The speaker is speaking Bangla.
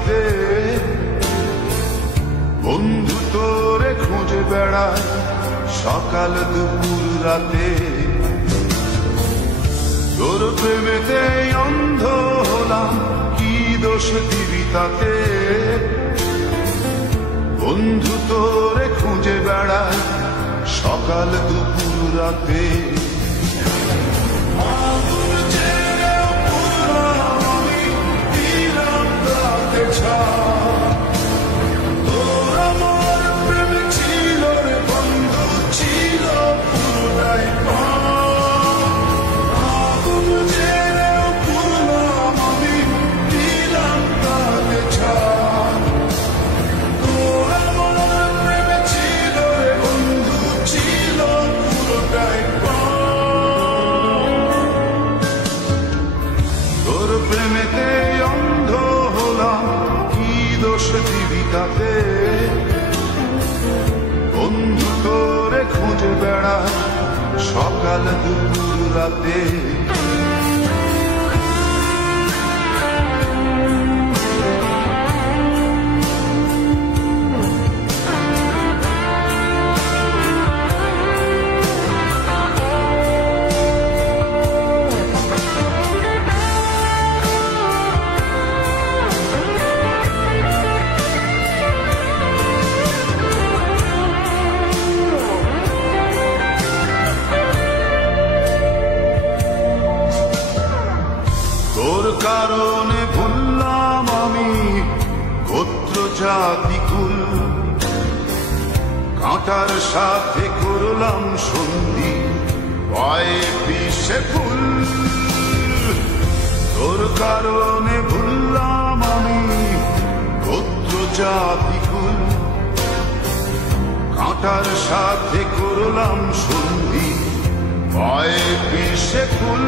জীবিকাতে বন্ধু তোরে খুঁজে বেড়ায় সকাল দুপুর রাতে। তোর প্রেমেতে অন্ধ হলাম, কি দোষ দিবি তাতে? বন্ধু তোরে খুঁজে বেড়ায় সকাল দুপুর রাতে। প্রেমেতে অন্ধ হলাম, কি দোষ দিবি তাতে? বন্ধু তোরে খুঁজে বেড়ায় সকাল দুপুর রাতে। তোর কারণে ভুললাম আমি গোত্র জাতি কুল, কাঁটার সাথে করলাম সন্ধি পায়ে পিষে ফুল। তোর কারণে ভুললাম আমি গোত্র জাতি কুল, কাঁটার সাথে করলাম সন্ধি পায়ে পিষে ফুল।